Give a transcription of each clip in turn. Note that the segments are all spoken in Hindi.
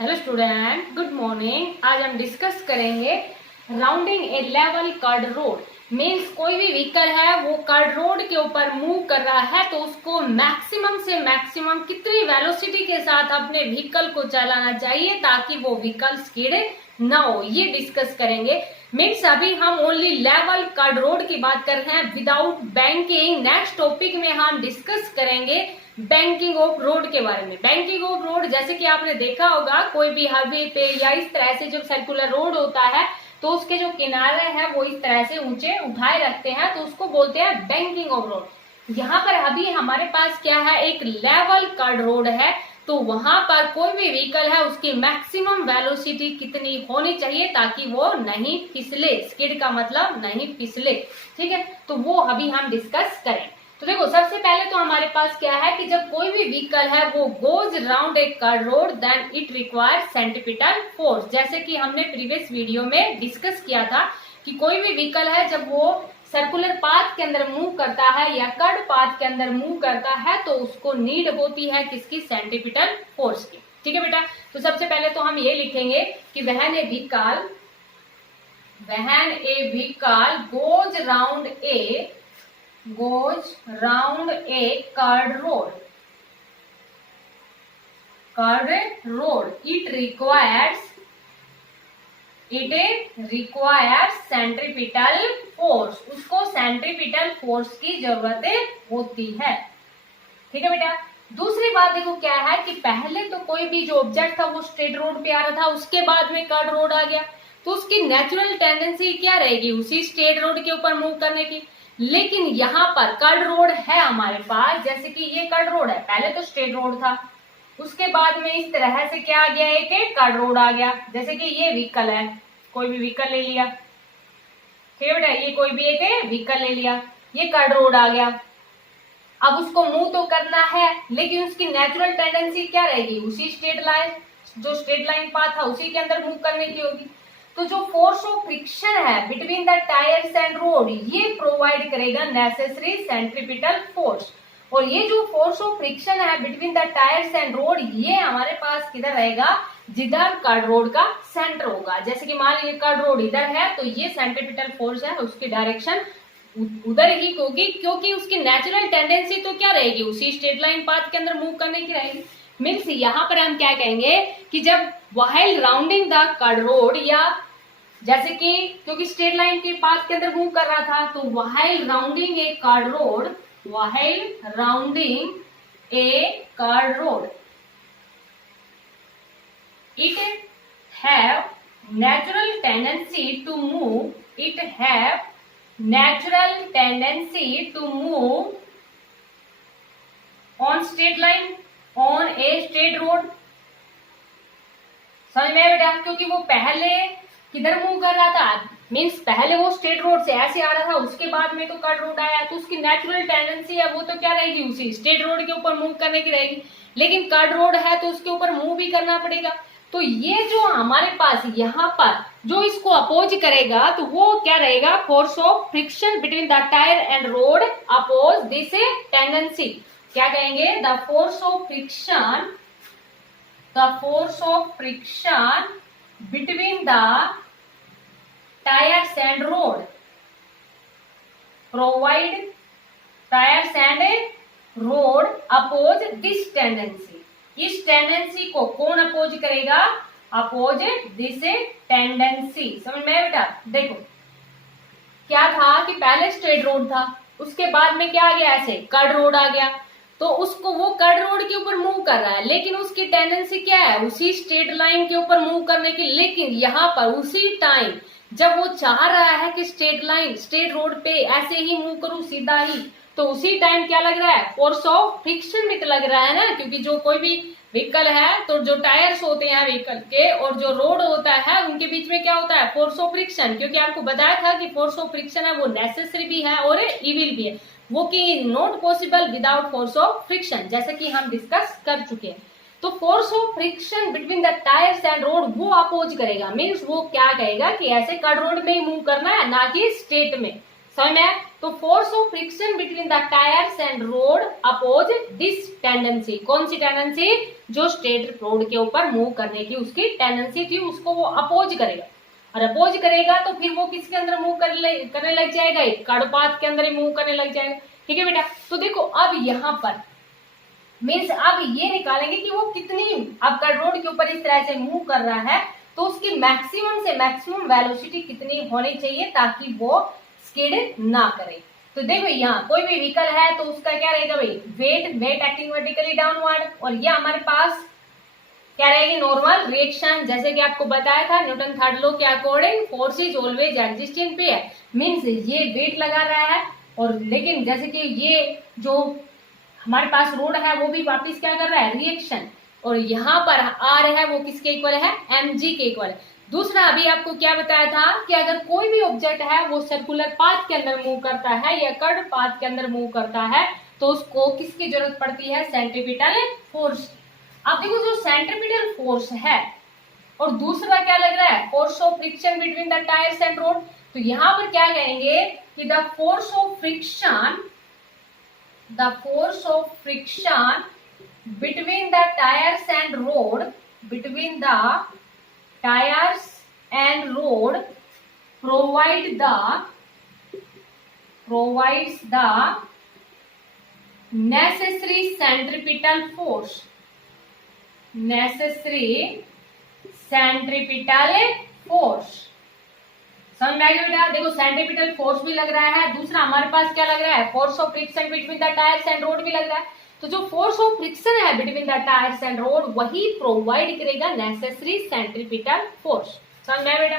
Hello student, good morning. आज हम डिस्कस करेंगे राउंडिंग ए लेवल कर्ड रोड। मीन्स कोई भी व्हीकल है वो कर्ड रोड के ऊपर मूव कर रहा है तो उसको मैक्सिमम से मैक्सिमम कितनी वेलोसिटी के साथ अपने व्हीकल को चलाना चाहिए ताकि वो व्हीकल स्किड ना हो, ये डिस्कस करेंगे। मीन्स अभी हम ओनली लेवल कर्ड रोड की बात कर रहे हैं विदाउट बैंकिंग। नेक्स्ट टॉपिक में हम डिस्कस करेंगे बैंकिंग ऑफ रोड के बारे में। बैंकिंग ऑफ रोड जैसे कि आपने देखा होगा कोई भी हाईवे पे या इस तरह से जब सर्कुलर रोड होता है तो उसके जो किनारे हैं वो इस तरह से ऊंचे उठाए रखते हैं तो उसको बोलते हैं बैंकिंग ऑफ रोड। यहाँ पर अभी हमारे पास क्या है, एक लेवल कर्ड रोड है तो वहां पर कोई भी व्हीकल है उसकी मैक्सिमम वेलोसिटी कितनी होनी चाहिए ताकि वो नहीं फिसले। स्किड का मतलब नहीं फिसले, ठीक है। तो वो अभी हम डिस्कस करें। तो देखो सबसे पहले तो हमारे पास क्या है कि जब कोई भी व्हीकल है वो goes round a curve road then it require centripetal force. जैसे कि हमने प्रीवियस वीडियो में डिस्कस किया था कि कोई भी व्हीकल है जब वो सर्कुलर पाथ के अंदर मूव करता है या कर्व पाथ के अंदर मूव करता है तो उसको नीड होती है किसकी, सेंट्रीपिटल फोर्स की। ठीक है बेटा। तो सबसे पहले तो हम ये लिखेंगे कि वहन ए vehicle goes round a curved road. It requires centripetal force. उसको सेंट्रीपिटल फोर्स की जरूरत होती है। ठीक है बेटा। दूसरी बात देखो क्या है कि पहले तो कोई भी जो ऑब्जेक्ट था वो स्ट्रेट रोड पे आ रहा था, उसके बाद में कर्व रोड आ गया तो उसकी नेचुरल टेंडेंसी क्या रहेगी, उसी स्ट्रेट रोड के ऊपर मूव करने की। लेकिन यहाँ पर कर्व रोड है हमारे पास, जैसे कि ये कर्व रोड है, पहले तो स्ट्रेट रोड था, उसके बाद में इस तरह से क्या आ गया, एक कर्व रोड आ गया। जैसे कि ये व्हीकल है, कोई भी व्हीकल ले लिया, ठीक है बेटा, ये कोई भी एक व्हीकल ले लिया, ये कर्व रोड आ गया। अब उसको मूव तो करना है लेकिन उसकी नेचुरल टेंडेंसी क्या रहेगी, उसी स्ट्रेट लाइन, जो स्ट्रेट लाइन पाथ था उसी के अंदर मूव करने की होगी। तो जो फोर्स ऑफ फ्रिक्शन है between the tyres and road ये प्रोवाइड करेगा नेसेसरी सेंट्रीपिटल फोर्स। और ये जो फोर्स ऑफ फ्रिक्शन है between the tyres and road ये हमारे पास किधर रहेगा, जिधर कर्व रोड का सेंटर होगा। जैसे कि मान लीजिए कर्व रोड इधर है तो ये सेंट्रीपिटल फोर्स है उसकी डायरेक्शन उधर ही होगी क्योंकि उसकी नेचुरल टेंडेंसी तो क्या रहेगी, उसी स्ट्रेट लाइन पाथ के अंदर मूव करने की रहेगी। मीन्स यहाँ पर हम क्या कहेंगे कि जब while rounding the curve road, या जैसे कि क्योंकि स्ट्रेट लाइन के पाथ के अंदर मूव कर रहा था तो while rounding A curve road, it have natural tendency to move on straight line on a straight road। समझ में आया बेटा, क्योंकि वो पहले किधर मूव कर रहा था, मीन्स पहले वो स्ट्रेट रोड से ऐसे आ रहा था, उसके बाद में तो कर्व रोड आया तो उसकी नेचुरल टेंडेंसी है वो तो क्या रहेगी, उसी स्ट्रेट रोड के ऊपर मूव करने की रहेगी। लेकिन कर्व रोड है तो उसके ऊपर मूव भी करना पड़ेगा। तो ये जो हमारे पास यहाँ पर जो इसको अपोज करेगा तो वो क्या रहेगा, force of friction between the tyre and road oppose this tendency. क्या कहेंगे, the force of friction between the tyres and road oppose this tendency. इस टेंडेंसी को कौन अपोज करेगा, अपोज दिस टेंडेंसी। समझ में बेटा। देखो क्या था कि पहले स्ट्रेट रोड था, उसके बाद में क्या आ गया, ऐसे कर्व रोड आ गया तो उसको वो कर्व रोड के ऊपर मूव कर रहा है लेकिन उसकी टेंडेंसी क्या है, उसी स्ट्रेट लाइन के ऊपर मूव करने की। लेकिन यहाँ पर उसी टाइम जब वो चाह रहा है कि स्ट्रेट रोड पे ऐसे ही मूव करूं सीधा ही, तो उसी टाइम क्या लग रहा है, फोर्स ऑफ फ्रिक्शन भी तो लग रहा है ना, क्योंकि जो कोई भी व्हीकल है तो जो टायर्स होते हैं व्हीकल के और जो रोड होता है उनके बीच में क्या होता है, फोर्स ऑफ फ्रिक्शन। क्योंकि आपको बताया था कि फोर्स ऑफ फ्रिक्शन है वो नेसेसरी भी है और इविल भी है, वो कि not possible without force of friction, जैसा कि हम डिस्कस कर चुके हैं। तो force of friction between the tyres and road वो अपोज करेगा। मीन्स वो क्या कहेगा कि ऐसे कर्व रोड में ही मूव करना है ना कि स्ट्रेट में, समझ में आया? तो force of friction between the tyres and road oppose this tendency. कौन सी टेंडेंसी? जो स्ट्रेट रोड के ऊपर मूव करने की उसकी टेंडेंसी थी, उसको वो अपोज करेगा। और अपोज करेगा तो फिर वो किसके अंदर मूव करने लग जाएगा? एक कर्व पाथ के अंदर ही मूव करने लग जाएगा। ठीक है बेटा, तो देखो अब यहाँ पर मीन्स अब ये निकालेंगे कि वो कितनी अब कर्व रोड के ऊपर इस तरह से मूव कर रहा है, तो उसकी मैक्सिमम से मैक्सिमम वेलोसिटी कितनी होनी चाहिए ताकि वो स्किड ना करे। तो देखो यहाँ कोई भी व्हीकल है तो उसका क्या रहेगा भाई? वेट एक्टिंग वर्टिकली डाउनवर्ड, और ये हमारे पास क्या रहेगी? Normal reaction. जैसे कि आपको बताया था न्यूटन थर्ड लॉ के according force is always exist in pair. Means ये वेट लगा रहा है और लेकिन जैसे कि ये जो हमारे पास रोड है वो भी वापस क्या कर रहा है? रिएक्शन। और यहाँ पर आर है वो किसके इक्वल है? mg के इक्वल है। दूसरा अभी आपको क्या बताया था कि अगर कोई भी ऑब्जेक्ट है वो सर्कुलर पाथ के अंदर मूव करता है या कर्व पाथ के अंदर मूव करता है तो उसको किसकी जरूरत पड़ती है? Centripetal force. अब देखो जो सेंट्रीपिटल फोर्स है और दूसरा क्या लग रहा है? Force of friction between the tyres and road. तो यहाँ पर क्या कहेंगे कि the force of friction between the tires and road provides the necessary centripetal force समझ में आ गया बेटा? देखो सेंट्रीपिटल फोर्स भी लग रहा है, दूसरा हमारे पास क्या लग रहा है? Force of friction between the tyres and road भी लग रहा है। तो जो फोर्स ऑफ फ्रिक्शन है between the tyres and road वही प्रोवाइड करेगा नेसेसरी सेंट्रीपिटल फोर्स। समझ में आया बेटा?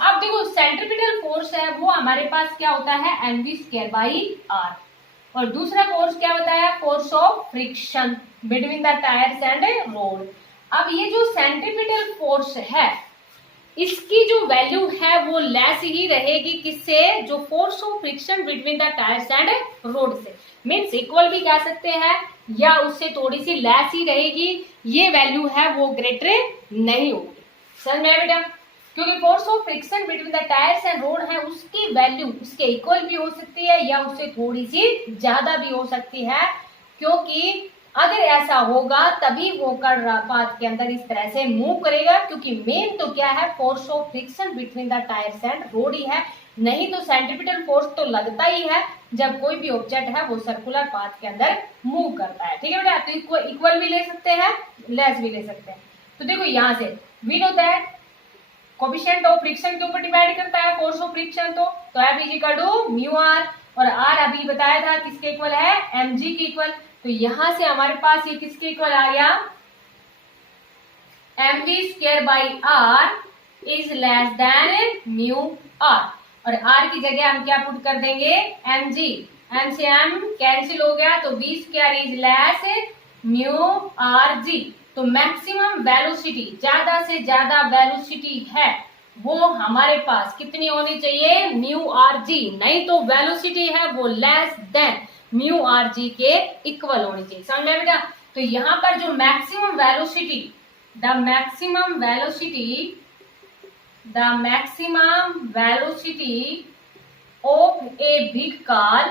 अब देखो सेंट्रीपिटल फोर्स है वो हमारे पास क्या होता है? mv²/r। और दूसरा फोर्स क्या होता है? Force of friction between the tyres and road. अब ये जो सेंट्रीपिटल फोर्स है इसकी जो वैल्यू है वो लेस ही रहेगी किससे? जो force of friction between the tyres and road से। मीन्स इक्वल भी कह सकते हैं या उससे थोड़ी सी लेस ही रहेगी। ये वैल्यू है वो ग्रेटर नहीं होगी। समझ में आया बेटा? क्योंकि force of friction between the tyres and road है उसकी वैल्यू उसके इक्वल भी हो सकती है या उससे थोड़ी सी ज्यादा भी हो सकती है, क्योंकि अगर ऐसा होगा तभी वो कर्व पाथ के अंदर इस तरह से मूव करेगा, क्योंकि मेन तो क्या है? Force of friction between the tyres and road ही है। नहीं तो सेंट्रीपिटल फोर्स तो लगता ही है जब कोई भी ऑब्जेक्ट है वो सर्कुलर पाथ के अंदर मूव करता है। ठीक है बेटा? तो इक्वल भी ले सकते हैं, लेस भी ले सकते हैं। तो देखो यहाँ से we know that coefficient of friction के ऊपर डिपेंड करता है फोर्स ऑफ फ्रिक्शन। तो F is equal to mu R, और आर अभी बताया था किसके इक्वल है? mg के इक्वल। तो यहां से हमारे पास ये किसके इक्वल आ गया? mv²/r is less than mu R, और r की जगह हम क्या पुट कर देंगे? mg। m से m कैंसिल हो गया तो v² is less mu R G. तो मैक्सिमम वेलोसिटी, ज्यादा से ज्यादा वेलोसिटी है वो हमारे पास कितनी होनी चाहिए? Mu R G. नहीं तो वेलोसिटी है वो less than mu R G के इक्वल होनी चाहिए। समझ में बेटा? तो यहाँ पर जो maximum velocity of a vehicle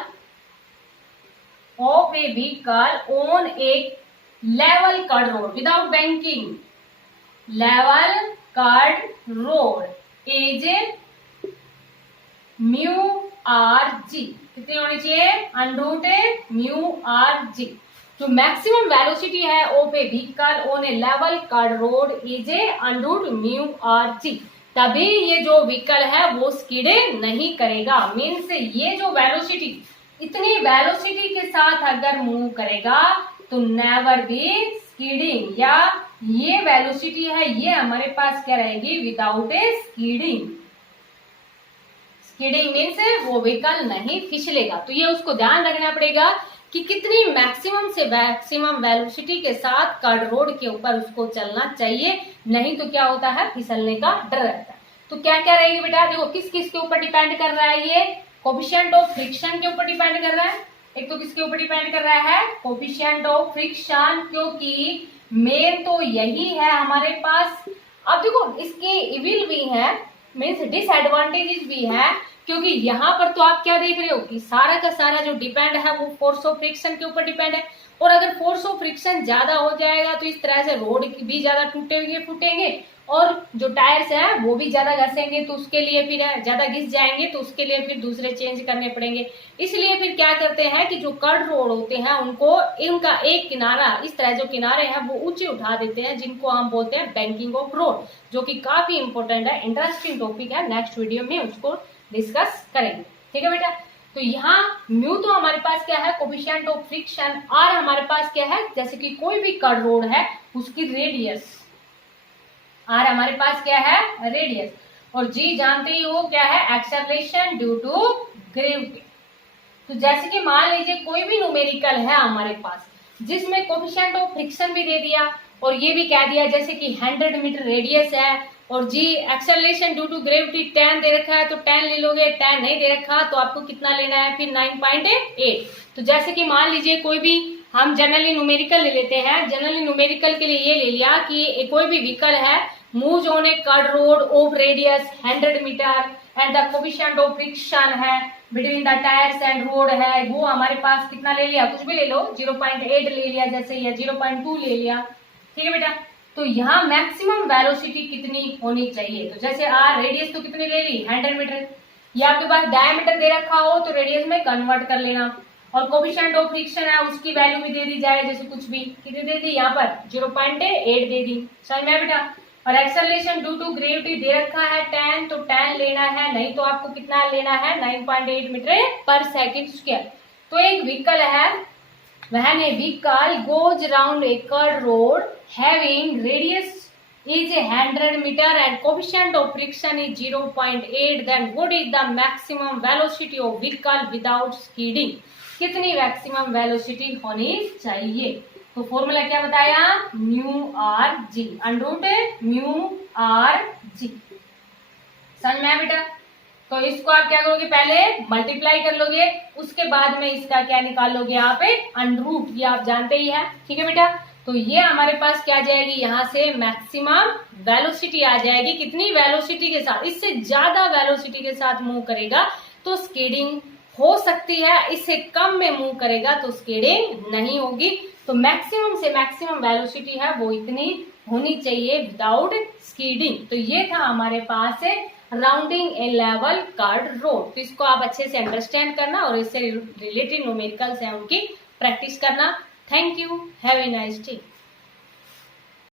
on A level curved road without banking, level curved road is mu r g। कितनी होनी चाहिए? √μ r g। जो मैक्सिमम वेलोसिटी है of a vehicle on a level curved road is √μ r g। तभी ये जो व्हीकल है वो स्किड नहीं करेगा। मीन्स ये जो वेलोसिटी, इतनी वेलोसिटी के साथ अगर मूव करेगा तो नेवर बी स्कीडिंग, या ये वेलोसिटी है ये हमारे पास क्या रहेगी? विदाउट ए स्कीडिंग। स्कीडिंग मीन्स वो व्हीकल नहीं फिसलेगा। तो ये उसको ध्यान रखना पड़ेगा कि कितनी मैक्सिमम से मैक्सिमम वेलोसिटी के साथ कर्व रोड के ऊपर उसको चलना चाहिए, नहीं तो क्या होता है? फिसलने का डर रहता है। तो क्या क्या रहेगी बेटा? देखो किस किस के ऊपर डिपेंड कर रहा है? ये कोफिशिएंट ऑफ फ्रिक्शन के ऊपर डिपेंड कर रहा है। एक तो किसके ऊपर डिपेंड कर रहा है? कोफिशिएंट ऑफ फ्रिक्शन, क्योंकि मेन तो यही है हमारे पास। अब देखो इसके इविल भी है, मीन्स डिसएडवांटेजेस भी है, क्योंकि यहाँ पर तो आप क्या देख रहे हो कि सारा का सारा जो डिपेंड है वो फोर्स ऑफ फ्रिक्शन के ऊपर डिपेंड है, और अगर फोर्स ऑफ फ्रिक्शन ज्यादा हो जाएगा तो इस तरह से रोड भी ज्यादा टूटेंगे फूटेंगे, और जो टायर्स हैं वो भी ज्यादा घसेंगे तो उसके लिए फिर ज्यादा घिस जाएंगे तो उसके लिए फिर दूसरे चेंज करने पड़ेंगे। इसलिए फिर क्या करते हैं कि जो कर्ड रोड होते हैं उनको इनका एक किनारा, इस तरह जो किनारे हैं वो ऊंचे उठा देते हैं, जिनको हम बोलते हैं बैंकिंग ऑफ रोड, जो कि काफी इंपॉर्टेंट है, इंटरेस्टिंग टॉपिक है। नेक्स्ट वीडियो में उसको डिस्कस करेंगे। ठीक है बेटा, तो यहाँ म्यू तो हमारे पास क्या है, कोफिशिएंट ऑफ फ्रिक्शन। आर हमारे पास क्या है, जैसे कि कोई भी कर्ड रोड है उसकी रेडियस, आर हमारे पास क्या है, रेडियस, और जी जानते ही हो क्या है, एक्सेलरेशन ड्यू टू ग्रेविटी। तो जैसे कि मान लीजिए कोई भी न्यूमेरिकल है हमारे पास जिसमें कोफिशिएंट ऑफ फ्रिक्शन भी दे दिया और ये भी कह दिया जैसे कि 100 मीटर रेडियस है, और जी एक्सेलरेशन ड्यू टू ग्रेविटी 10 दे रखा है तो 10 ले लोगे, 10 नहीं दे रखा तो आपको कितना लेना है फिर 9.8। तो जैसे कि मान लीजिए कोई भी हम जनरली न्यूमेरिकल ले लेते हैं, जनरली न्यूमेरिकल के लिए ये ले लिया कि कोई भी व्हीकल है moves on a curved road of radius 100 metre and the coefficient of friction है between the tyres and road है, वो हमारे पास कितना ले लिया, कुछ भी ले लो, 0.8 ले लिया जैसे, या 0.2 ले लिया। ठीक है बेटा, तो यहाँ मैक्सिमम वेलोसिटी कितनी होनी चाहिए, तो जैसे आर रेडियस तो कितनी ले ली 100 मीटर, या आपके पास डायमीटर दे रखा हो तो रेडियस में कन्वर्ट कर लेना, और कोफिशिएंट ऑफ फ्रिक्शन है उसकी वैल्यू भी दे दी जाए, जैसे कुछ भी कितनी दे दी यहाँ पर 0.8 दे दी, समझ में बेटा। और एक्सेलरेशन ड्यू टू ग्रेविटी दे रखा है 10, तो 10 लेना है, नहीं तो आपको कितना लेना है 9.8 मीटर पर सेकंड स्क्वायर। तो एक व्हीकल है, when a vehicle goes around a curved road having radius is 100 meter and coefficient of friction is 0.8, then what is the maximum velocity of vehicle without skidding? कितनी मैक्सिमम वेलोसिटी होनी चाहिए, तो फॉर्मूला क्या बताया, mu R G, under root mu R G. समझ में आया बेटा, तो इसको आप क्या करोगे, पहले मल्टीप्लाई कर लोगे, उसके बाद में इसका क्या निकाल लोगे आप, अंडरूट, ये आप जानते ही है। ठीक है बेटा, तो ये हमारे पास क्या जाएगी, यहाँ से मैक्सिमम वेलोसिटी आ जाएगी, कितनी वेलोसिटी के साथ, इससे ज्यादा वेलोसिटी के साथ मूव करेगा तो स्कीडिंग हो सकती है, इससे कम में मूव करेगा तो स्कीडिंग नहीं होगी। तो मैक्सिमम से मैक्सिमम वेलोसिटी है वो इतनी होनी चाहिए विदाउट स्कीडिंग। तो ये था हमारे पास राउंडिंग ए लेवल कर्ड रोड। तो इसको आप अच्छे से अंडरस्टैंड करना और इससे रिलेटेड न्यूमेरिकल्स हैं उनकी प्रैक्टिस करना। Thank you, have a nice day.